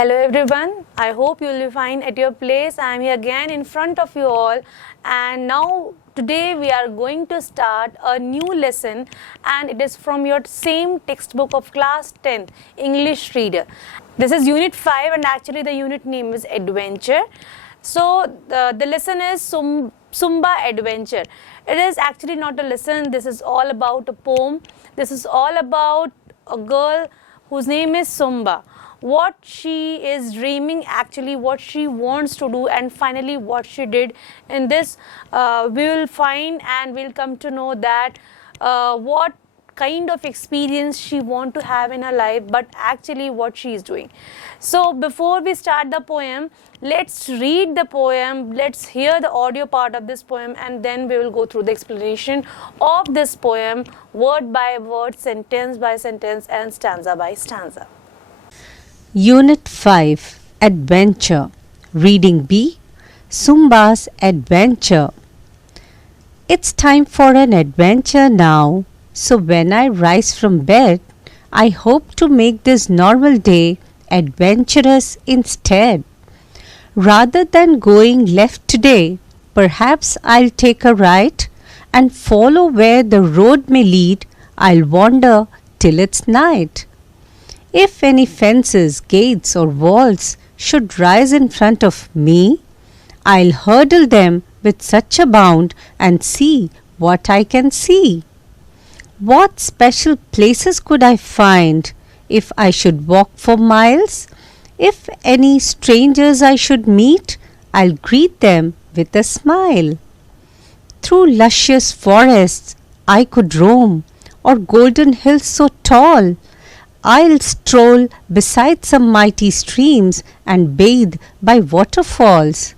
Hello everyone, I hope you will be fine at your place. I am here again in front of you all, and now today we are going to start a new lesson, and it is from your same textbook of class 10th English reader. This is unit 5 and actually the unit name is adventure. So the lesson is Sumba Adventure. It is actually not a lesson, this is all about a poem. This is all about a girl whose name is Sumba. What she is dreaming, actually what she wants to do, and finally what she did. In this we will find and we'll come to know that what kind of experience she want to have in her life, but actually what she is doing. So before we start the poem, let's read the poem, let's hear the audio part of this poem, and then we will go through the explanation of this poem word by word, sentence by sentence, and stanza by stanza. Unit 5 Adventure. Reading B. Sumba's Adventure. It's time for an adventure now, so when I rise from bed, I hope to make this normal day adventurous instead. Rather than going left today, perhaps I'll take a right and follow where the road may lead. I'll wander till it's night. If any fences, gates, or walls should rise in front of me, I'll hurdle them with such a bound and see what I can see. What special places could I find if I should walk for miles? If any strangers I should meet, I'll greet them with a smile. Through luscious forests I could roam, or golden hills so tall, I'll stroll beside some mighty streams and bathe by waterfalls.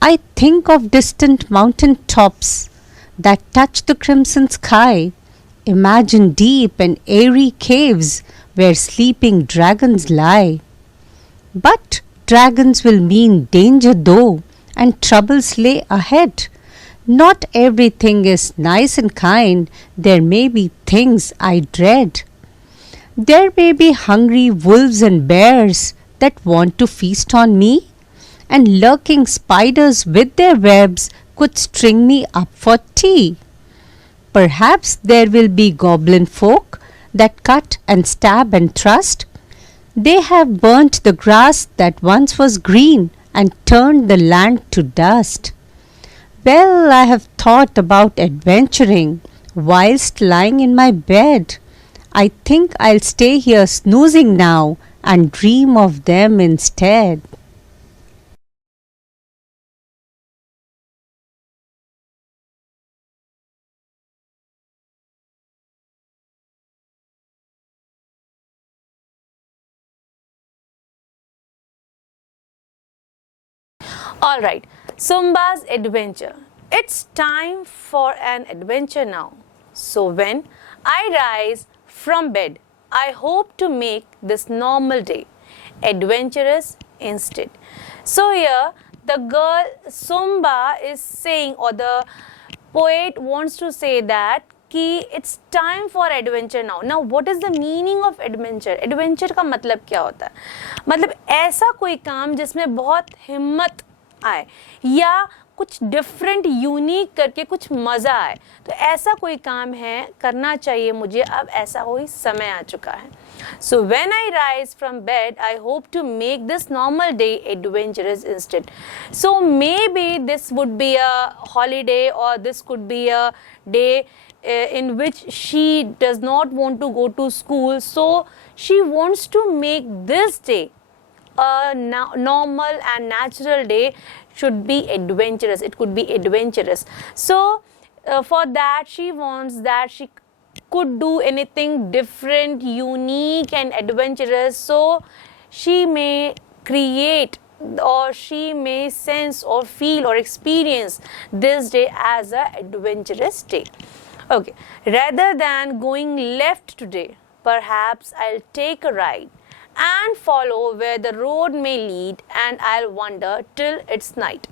I think of distant mountain tops that touch the crimson sky, imagine deep and airy caves where sleeping dragons lie. But dragons will mean danger though, and troubles lay ahead. Not everything is nice and kind, there may be things I dread. There may be hungry wolves and bears that want to feast on me, and lurking spiders with their webs could string me up for tea. Perhaps there will be goblin folk that cut and stab and thrust. They have burnt the grass that once was green and turned the land to dust. Well, I have thought about adventuring whilst lying in my bed. I think I'll stay here snoozing now and dream of them instead. Alright, Sumba's adventure. It's time for an adventure now. So when I rise from bed, I hope to make this normal day adventurous instead. So here the girl Sumba is saying, or the poet wants to say that कि it's time for adventure now. Now what is the meaning of adventure? Adventure का मतलब क्या होता है? मतलब ऐसा कोई काम जिसमें बहुत हिम्मत आए या कुछ डिफरेंट यूनिक करके कुछ मज़ा आए, तो ऐसा कोई काम है, करना चाहिए मुझे, अब ऐसा कोई समय आ चुका है. So when I rise from bed, I hope to make this normal day adventurous instead. So maybe this would be a holiday, or this could be a day in which she does not want to go to school, so she wants to make this day a normal and natural day. Should be adventurous, it could be adventurous. So for that she wants that she could do anything different, unique and adventurous, so she may create or she may sense or feel or experience this day as a adventurous day. Okay, rather than going left today, perhaps I'll take a right and follow where the road may lead, and I'll wander till it's night.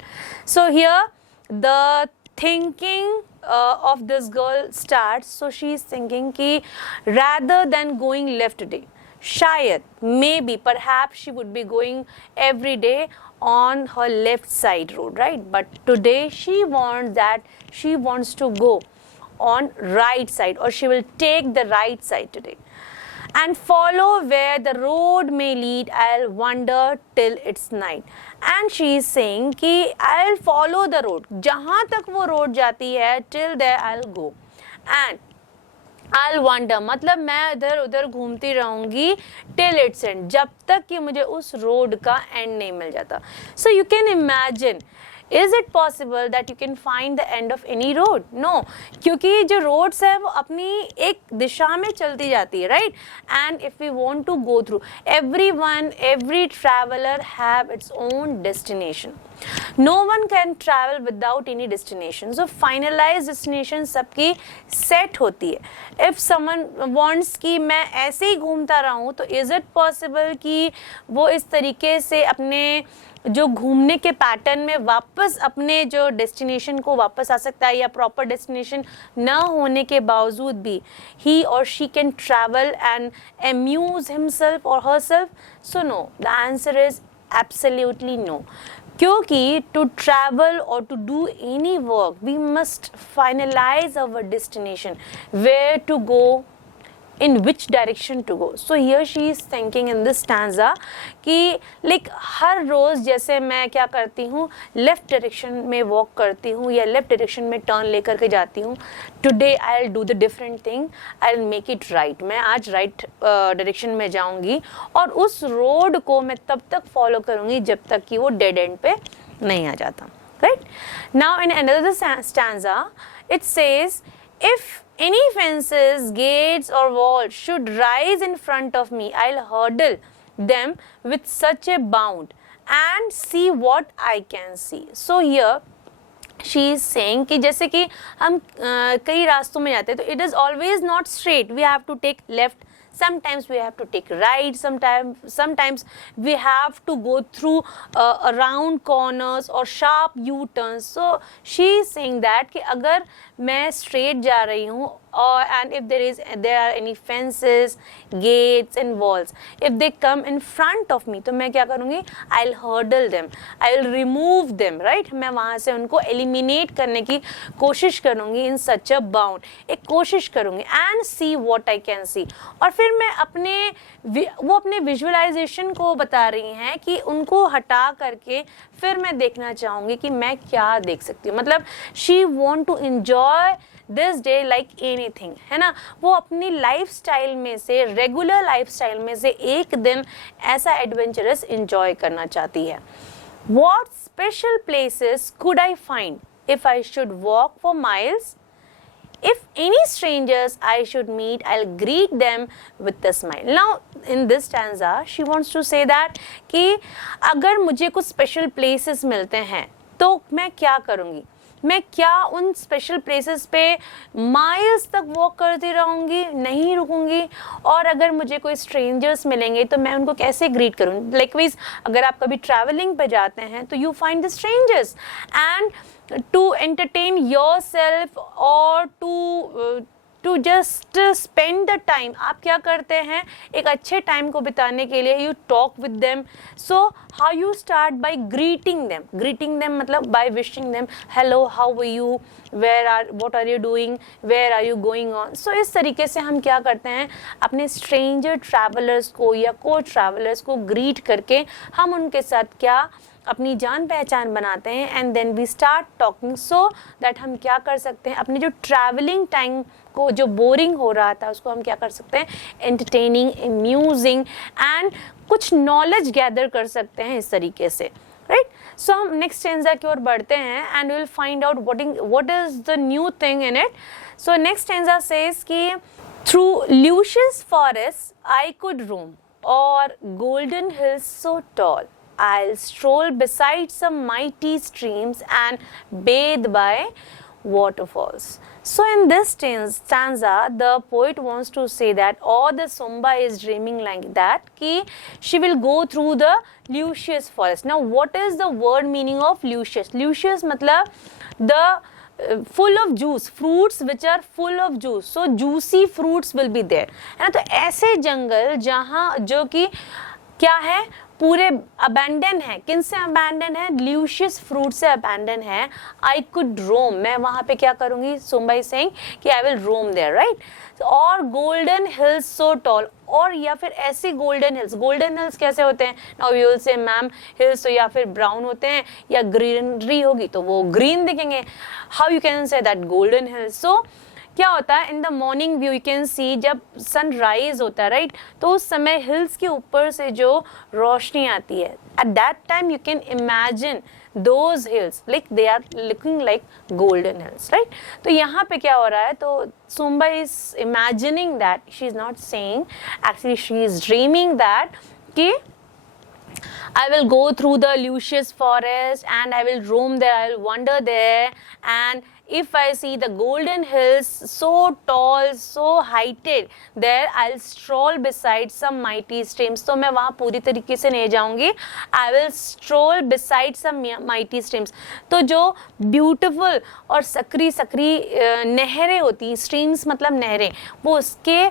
So here the thinking of this girl starts. So she is thinking कि rather than going left today, शायद, maybe, perhaps she would be going every day on her left side road, right? But today she wants to go on right side, or she will take the right side today and follow where the road may lead. I'll wander till it's night. And she is saying कि I'll follow the road, जहाँ तक वो road जाती है, till there I'll go. And I'll wander, मतलब मैं इधर उधर घूमती रहूंगी till its end, जब तक कि मुझे उस रोड का एंड नहीं मिल जाता. So you can imagine, is it possible that you can find the end of any road? No, क्योंकि जो roads है वो अपनी एक दिशा में चलती जाती है, right? And if we want to go through, every traveler have its own destination. No one can travel without any destination. So finalized destination सबकी set होती है. If someone wants कि मैं ऐसे ही घूमता रहूं, तो is it possible कि वो इस तरीके से अपने जो घूमने के पैटर्न में वापस अपने जो डेस्टिनेशन को वापस आ सकता है, या प्रॉपर डेस्टिनेशन न होने के बावजूद भी he or she can travel and amuse himself or herself? So no, the answer is absolutely no. क्योंकि to travel or to do any work, we must finalize our destination, where to go, in which direction to go. So here she is thinking in this stanza कि like हर रोज जैसे मैं क्या करती हूँ, left direction में walk करती हूँ या लेफ्ट डायरेक्शन में टर्न लेकर के जाती हूँ, today I will do the different thing, I will make it right. मैं आज राइट डायरेक्शन में जाऊँगी और उस रोड को मैं तब तक फॉलो करूँगी जब तक कि वो डेड एंड पे नहीं आ जाता. Right now in another stanza it says, if any fences, gates or walls should rise in front of me, I'll hurdle them with such a bound and see what I can see. So here she is saying कि जैसे कि हम कई रास्तों में जाते हैं, तो it is always not straight. We have to take left. Sometimes we have to take right. Sometimes we have to go through around corners or sharp U-turns. So she is saying that कि अगर मैं straight जा रही हूँ, and if there are any fences, gates and walls, if they come in front of me, तो मैं क्या करूँगी? I'll hurdle them, I'll remove them, right? मैं वहाँ से उनको eliminate करने की कोशिश करूँगी in such a bound. एक कोशिश करूँगी and see what I can see. और फिर मैं वो अपने विजुअलाइजेशन को बता रही हैं कि उनको हटा करके फिर मैं देखना चाहूँगी कि मैं क्या देख सकती हूँ. मतलब she want to enjoy this day like anything, है ना. वो अपनी लाइफस्टाइल में से, रेगुलर लाइफस्टाइल में से एक दिन ऐसा एडवेंचरस एंजॉय करना चाहती है. What special places could I find if I should walk for miles? If any strangers I should meet, I'll greet them with a smile. Now, in this stanza, she wants to say that कि अगर मुझे कुछ special places मिलते हैं, तो मैं क्या करूँगी? मैं क्या उन स्पेशल प्लेसेस पे माइल्स तक वॉक करती रहूँगी, नहीं रुकूँगी? और अगर मुझे कोई स्ट्रेंजर्स मिलेंगे तो मैं उनको कैसे ग्रीट करूँ? लाइकवाइज अगर आप कभी ट्रैवलिंग पे जाते हैं तो you find the strangers, and to entertain yourself और to just spend the time, आप क्या करते हैं एक अच्छे टाइम को बिताने के लिए? You talk with them. So how you start? By greeting them मतलब by wishing them, hello, how are you, what are you doing, where are you going on. So इस तरीके से हम क्या करते हैं, अपने स्ट्रेंजर ट्रैवलर्स को या को ट्रैवलर्स को ग्रीट करके हम उनके साथ क्या अपनी जान पहचान बनाते हैं, and then we start talking, so that हम क्या कर सकते हैं, अपने जो ट्रैवलिंग टाइम को जो बोरिंग हो रहा था उसको हम क्या कर सकते हैं, एंटरटेनिंग, अम्यूजिंग एंड कुछ नॉलेज गैदर कर सकते हैं इस तरीके से. राइट. सो हम नेक्स्ट स्टैंजा की ओर बढ़ते हैं and will find out what is the new thing in it. So next stanza says कि through luscious forest I could roam, or golden hills so tall, I'll stroll beside some mighty streams and bathe by waterfalls. So in this stanza, the poet wants to say that, or the Sumba is dreaming like that, कि she will go through the luscious forest. Now what is the word meaning of luscious? Luscious मतलब the full of juice, fruits which are full of juice, so juicy fruits will be there, है ना. तो ऐसे जंगल जहाँ जो कि क्या है, पूरे अबैंडन है. किन से अबैंडन है? ल्यूशियस फ्रूट से अबैंडन है. आई कुड रोम, मैं वहाँ पे क्या करूँगी? सुम्बा इज सेइंग कि I will roam there, right. और गोल्डन हिल्स सो टॉल, और या फिर ऐसी गोल्डन हिल्स. गोल्डन हिल्स कैसे होते हैं? Now you will say ma'am hills तो या फिर ब्राउन होते हैं या ग्रीनरी होगी तो वो ग्रीन दिखेंगे. How you can say that golden hills? So क्या होता है, in the morning view you can see, जब सनराइज होता है, राइट, तो उस समय हिल्स के ऊपर से जो रोशनी आती है, eight that time you can imagine those hills like they are looking like golden hills, right. तो यहाँ पे क्या हो रहा है, तो Sumba is imagining that, she is not saying, actually she is dreaming that कि I will go through the luscious forest and I will roam there, I will wander there, and if I see the golden hills so tall, so heighted, there I'll stroll beside some mighty streams. तो मैं वहाँ पूरी तरीके से नहीं जाऊँगी. I will stroll beside some mighty streams. तो जो beautiful और सकरी नहरें होती हैं, streams मतलब नहरें, वो उसके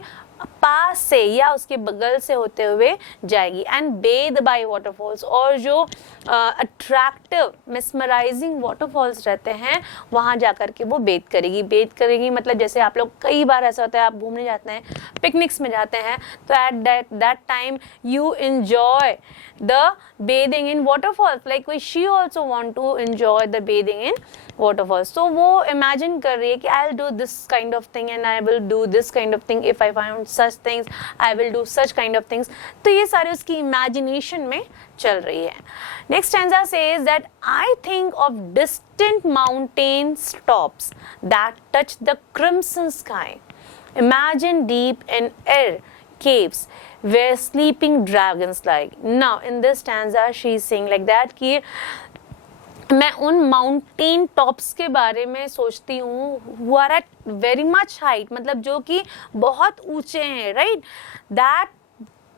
पास से या उसके बगल से होते हुए जाएगी. एंड बेद बाय वाटरफॉल्स, और जो अट्रैक्टिव मिसमराइजिंग वाटरफॉल्स रहते हैं वहाँ जाकर के वो बेद करेगी. मतलब जैसे आप लोग कई बार ऐसा होता है, आप घूमने जाते हैं, पिकनिक्स में जाते हैं, तो at that time you enjoy the bathing in waterfalls. Like she also want to enjoy the bathing in waterfalls. तो वो इमेजिन कर रही है कि I'll do this kind of thing and I will do this kind of thing, if I find such things I will do such kind of things. तो ये सारे उसकी इमेजिनेशन में चल रही है. Next stanza says that I think of distant mountain tops that touch the crimson sky. Imagine deep in air caves where sleeping dragons lie. Now in this stanza she is saying like that कि मैं उन mountain tops के बारे में सोचती हूँ who are at very much height, मतलब जो कि बहुत ऊंचे हैं, right. That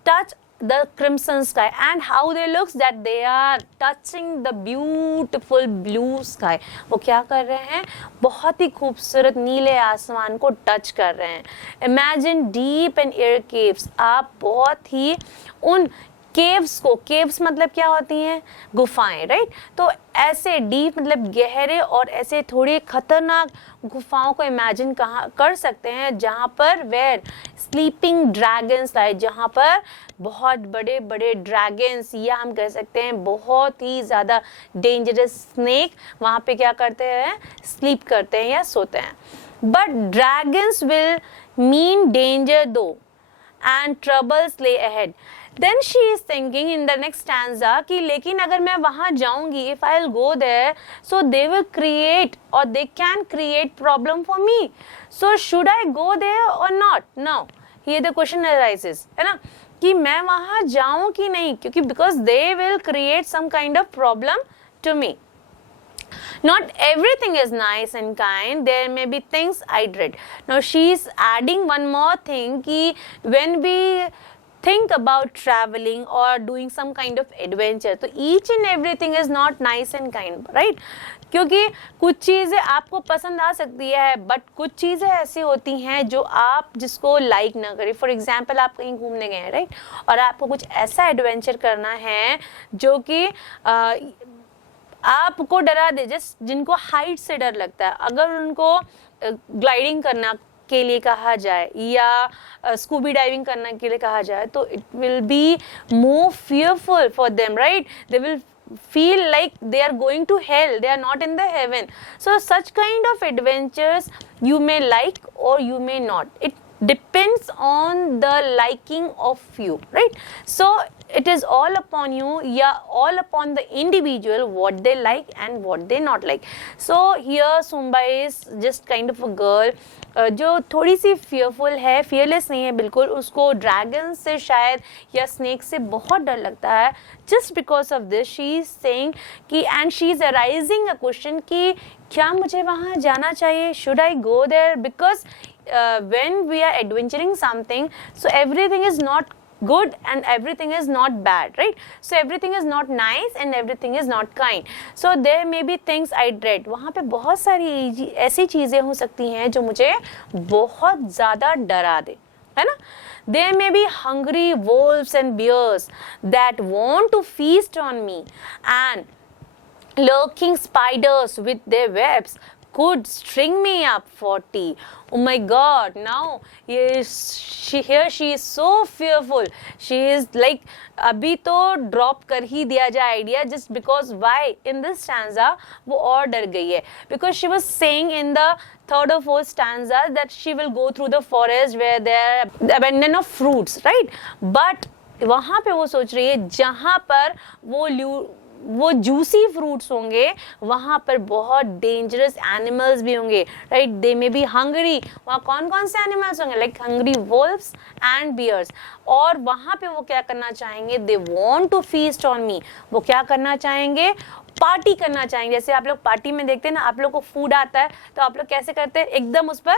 touch the crimson sky and how they looks that they are touching the beautiful blue sky. वो क्या कर रहे हैं? बहुत ही खूबसूरत नीले आसमान को टच कर रहे हैं. Imagine deep and air caves. आप बहुत ही उन केव्स को, केव्स मतलब क्या होती हैं? गुफाएं, राइट. तो ऐसे डीप मतलब गहरे और ऐसे थोड़ी खतरनाक गुफाओं को इमेजिन कर सकते हैं जहाँ पर वेयर स्लीपिंग ड्रैगन्स लाए, जहाँ पर बहुत बड़े बड़े ड्रैगन्स या हम कह सकते हैं बहुत ही ज़्यादा डेंजरस स्नेक वहाँ पे क्या करते हैं? स्लीप करते हैं या सोते हैं. But dragons will mean danger दो and troubles lay ahead. Then she is thinking in the next stanza कि लेकिन अगर मैं वहाँ जाऊँगी, if I'll go there, so they will create or they can create problem for me. So should I go there or not? Now here the question arises, है ना, कि मैं वहाँ जाऊँ कि नहीं, क्योंकि because they will create some kind of problem to me. Not everything is nice and kind. There may be things I dread. Now she is adding one more thing कि when we think about traveling or doing some kind of adventure, तो each and everything is not nice and kind, right? क्योंकि कुछ चीज़ें आपको पसंद आ सकती है, but कुछ चीज़ें ऐसी होती हैं जो आप जिसको लाइक ना करें. फॉर एग्जाम्पल आप कहीं घूमने गए हैं, राइट, और आपको कुछ ऐसा एडवेंचर करना है जो कि आपको डरा दे. जस्ट जिनको हाइट से डर लगता है, अगर उनको ग्लाइडिंग करना के लिए कहा जाए या स्कूबी डाइविंग करने के लिए कहा जाए, तो it will be more fearful for them, right. They will feel like they are going to hell, they are not in the heaven. So such kind of adventures you may like or you may not. It depends on the liking of you, right? So it is all upon you, yeah, all upon the individual what they like and what they not like. So here Sumba is just kind of a girl जो थोड़ी सी fearful है, fearless नहीं है बिल्कुल. उसको dragon से शायद या स्नेक से बहुत डर लगता है. Just because of this she is saying कि and she is arising a question कि क्या मुझे वहाँ जाना चाहिए? Should I go there? Because when we are adventuring something, so everything is not good and everything is not bad, right? So everything is not nice and everything is not kind. So there may be things I dread. वहाँ पे बहुत सारी ऐसी चीज़ें हो सकती हैं जो मुझे बहुत ज़्यादा डरा दे, है ना? There may be hungry wolves and bears that want to feast on me, and lurking spiders with their webs could string me up for tea. Oh my God, now here she is so fearful. She is like, अभी तो drop कर ही दिया जाए idea, just because why in this stanza वो और डर गई है, because she was saying in the third or fourth stanza that she will go through the forest where there are abundant of fruits, right? But वहाँ पे वो सोच रही है जहाँ पर वो जूसी फ्रूट्स होंगे वहाँ पर बहुत डेंजरस एनिमल्स भी होंगे, right? They may be hungry, वहाँ कौन कौन से एनिमल्स होंगे? Like hungry wolves and bears. और वहाँ पे वो क्या करना चाहेंगे? They want to feast on me. वो क्या करना चाहेंगे? पार्टी करना चाहेंगे. जैसे आप लोग पार्टी में देखते हैं ना, आप लोग को फूड आता है तो आप लोग कैसे करते हैं? एकदम उस पर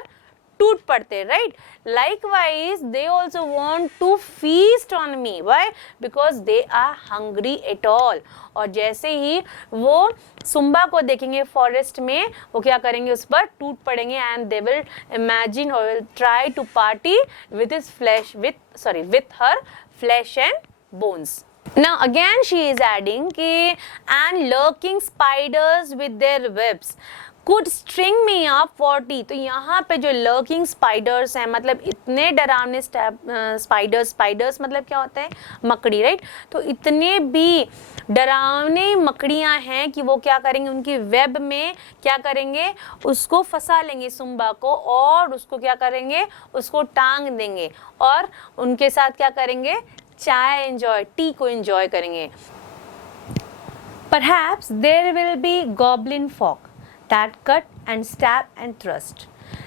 टूट पड़ते, right? Likewise, they also want to feast on me. Why? Because they are hungry at all. और जैसे ही वो सुम्बा को देखेंगे फॉरेस्ट में, वो क्या करेंगे? उस पर टूट पड़ेंगे and they will imagine or will try to party with his flesh, with her flesh and bones. Now again she is adding कि and lurking spiders with their webs could string me up for tea. तो यहाँ पे जो lurking spiders हैं, मतलब इतने डरावने spiders मतलब क्या होता है? मकड़ी, राइट? तो इतने भी डरावने मकड़ियाँ हैं कि वो क्या करेंगे? उनकी वेब में क्या करेंगे? उसको फंसा लेंगे सुम्बा को, और उसको क्या करेंगे? उसको टांग देंगे, और उनके साथ क्या करेंगे? चाय एंजॉय, टी को एंजॉय करेंगे. Perhaps there will be goblin folk that cut and stab and thrust.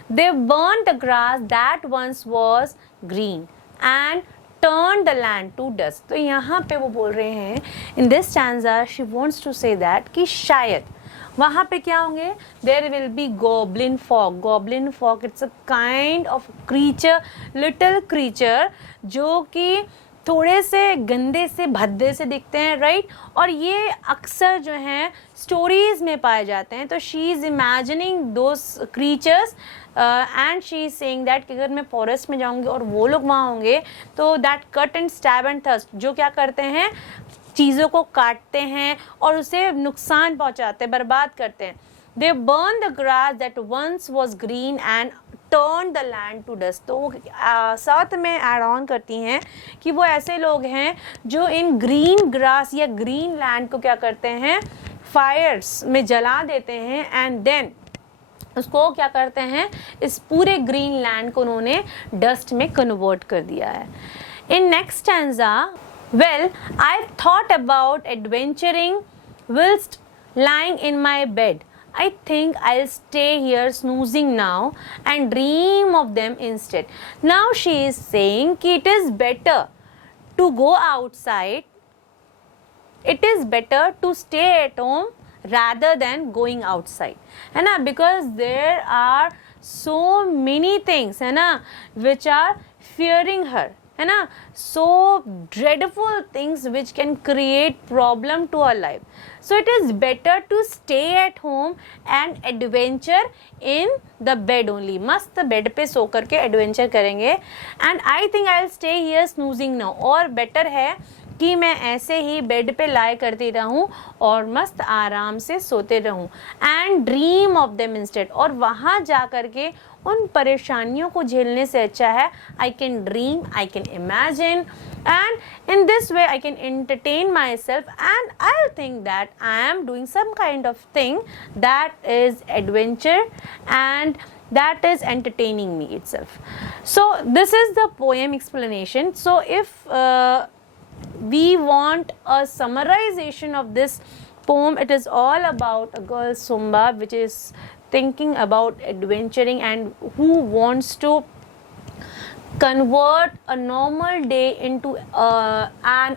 They burned the grass that once was green and turned the land to dust. तो यहाँ पे वो बोल रहे हैं, in this stanza she wants to say that कि शायद वहाँ पे क्या होंगे? There will be goblin folk. Goblin folk, it's a kind of creature, little creature जो कि थोड़े से गंदे से भद्दे से दिखते हैं, राइट? और ये अक्सर जो हैं स्टोरीज में पाए जाते हैं. तो she is imagining those creatures and she is saying that कि अगर मैं फॉरेस्ट में जाऊंगी और वो लोग वहाँ होंगे तो that cut and stab and thirst, जो क्या करते हैं? चीज़ों को काटते हैं और उसे नुकसान पहुँचाते हैं, बर्बाद करते हैं. They burn the grass that once was green and turn the land to dust. तो साथ में ऐड ऑन करती हैं कि वो ऐसे लोग हैं जो इन ग्रीन ग्रास या ग्रीन लैंड को क्या करते हैं? फायर्स में जला देते हैं, एंड देन उसको क्या करते हैं? इस पूरे ग्रीन लैंड को उन्होंने डस्ट में कन्वर्ट कर दिया है. In next stanza, well, I've thought about adventuring whilst lying in my bed. I think I'll stay here snoozing now and dream of them instead. Now she is saying कि it is better to go outside. It is better to stay at home rather than going outside. है ना? Because there are so many things, है ना, which are fearing her. है ना? So dreadful things which can create problem to our life. So it is better to stay at home and adventure in the bed only. मस्त bed पे सो करके adventure करेंगे. And I think I'll stay here snoozing now. और better है कि मैं ऐसे ही bed पे लाए करती रहूं और मस्त आराम से सोते रहूं. And dream of them instead, और वहाँ जा करके उन परेशानियों को झेलने से अच्छा है I can dream, I can imagine, and in this way I can entertain myself, and I think that I am doing some kind of thing that is adventure and that is entertaining me itself. So this is the poem explanation. So if we want a summarization of this poem, it is all about a girl Sumba which is thinking about adventuring and who wants to convert a normal day into an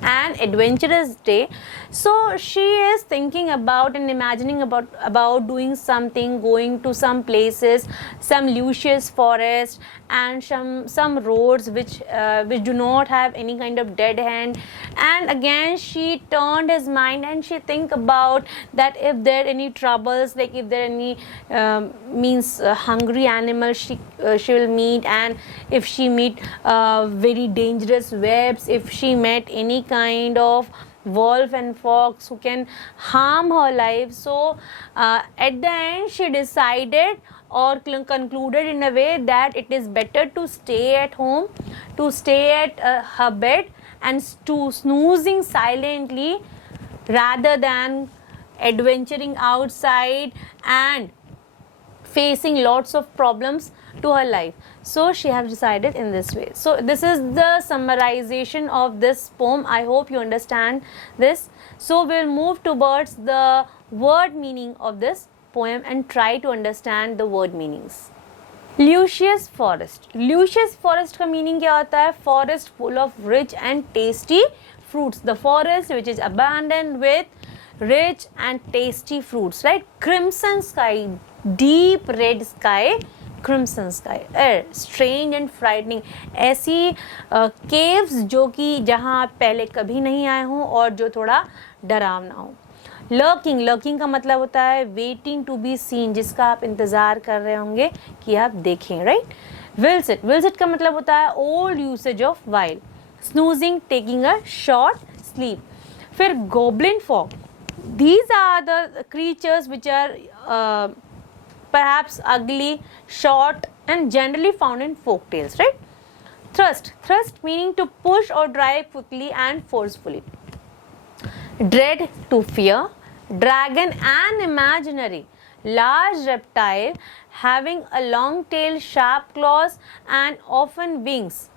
an adventurous day. So she is thinking about and imagining about doing something, going to some places, some luscious forest and some roads which do not have any kind of dead hand. And again she turned his mind and she think about that if there are any troubles, like if there are any hungry animals she will meet, and if she meet very dangerous webs, if she met any kind of wolf and fox who can harm her life. So at the end she decided or concluded in a way that it is better to stay at home, to stay at her bed and to snoozing silently rather than adventuring outside and facing lots of problems to her life. So she has decided in this way. So this is the summarization of this poem. I hope you understand this. So we'll move towards the word meaning of this poem and try to understand the word meanings. Luscious forest. Luscious forest का meaning क्या होता है? Forest full of rich and tasty fruits. The forest which is abundant with rich and tasty fruits, right? Crimson sky, deep red sky, crimson sky, air strange and frightening. ऐसी caves जो कि जहाँ आप पहले कभी नहीं आए हों और जो थोड़ा डरावना हो. लर्किंग, लर्किंग का मतलब होता है वेटिंग टू बी सीन, जिसका आप इंतजार कर रहे होंगे कि आप देखें, राइट. विलसिट, विलसिट का मतलब होता है old usage of while. Snoozing, taking a short sleep. फिर goblin fog, these are the creatures which are perhaps ugly, short and generally found in folk tales, right. Thrust, thrust meaning to push or drive quickly and forcefully. Dread, to fear. Dragon, an imaginary large reptile having a long tail, sharp claws and often wings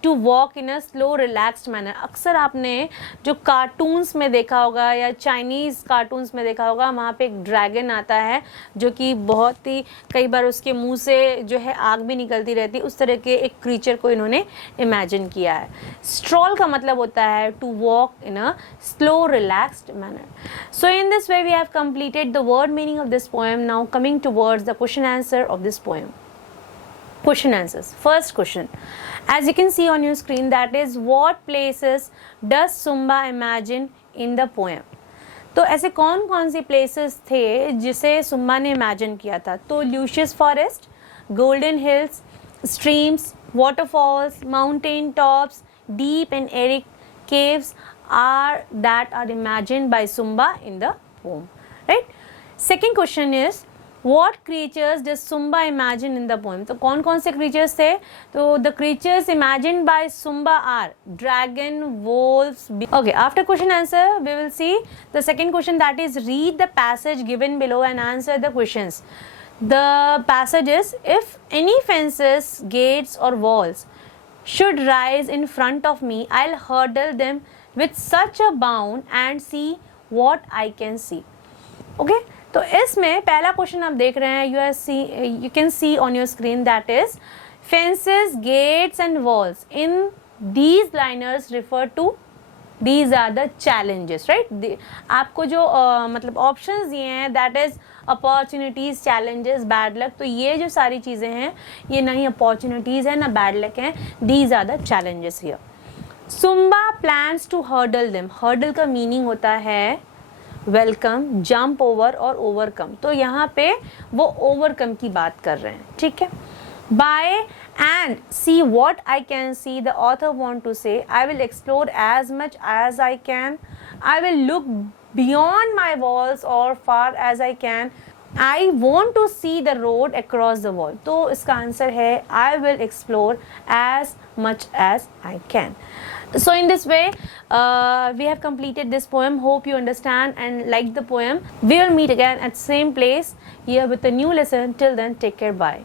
to walk in a slow relaxed manner. अक्सर आपने जो cartoons में देखा होगा या Chinese cartoons में देखा होगा, वहाँ पे एक ड्रैगन आता है जो कि बहुत ही कई बार उसके मुंह से जो है आग भी निकलती रहती, उस तरह के एक क्रीचर को इन्होंने इमेजिन किया है. स्ट्रॉल का मतलब होता है to walk in a slow relaxed manner. So in this way we have completed the word meaning of this poem. Now coming towards the question answer of this poem. Question answers. First question, as you can see on your screen, that is what places does Sumba imagine in the poem. तो ऐसे कौन कौन सी places थे जिसे zumba ने imagine किया था? तो luscious forest, golden hills, streams, waterfalls, mountain tops, deep and airy caves are imagined by Sumba in the poem, right? Second question is what creatures does Sumba imagine in the poem? तो कौन कौन से creatures थे? तो the creatures imagined by Sumba are dragon, wolves. Okay, after question answer we will see the second question, that is read the passage given below and answer the questions. The passage is, if any fences, gates or walls should rise in front of me, I'll hurdle them with such a bound and see what I can see. Okay, तो इसमें पहला question आप देख रहे हैं, you can see on your screen, that is fences, gates and walls. In these liners refer to, these are the challenges, right. आपको जो मतलब ऑप्शंस दिए हैं, that is opportunities, challenges, bad luck. तो ये जो सारी चीज़ें हैं ये ना ही अपॉर्चुनिटीज है ना बैड लक हैं. These are the challenges here. Sumba plans to hurdle them. Hurdle का मीनिंग होता है वेलकम, जंप ओवर और ओवरकम. तो यहाँ पे वो ओवरकम की बात कर रहे हैं, ठीक है. By and see what I can see, the author want to say I will explore as much as I can, I will look beyond my walls और far as I can, I want to see the road across the wall. तो इसका answer है I will explore as much as I can. So in this way we have completed this poem. Hope you understand and like the poem. We will meet again at same place here with a new lesson. Till then, take care. Bye.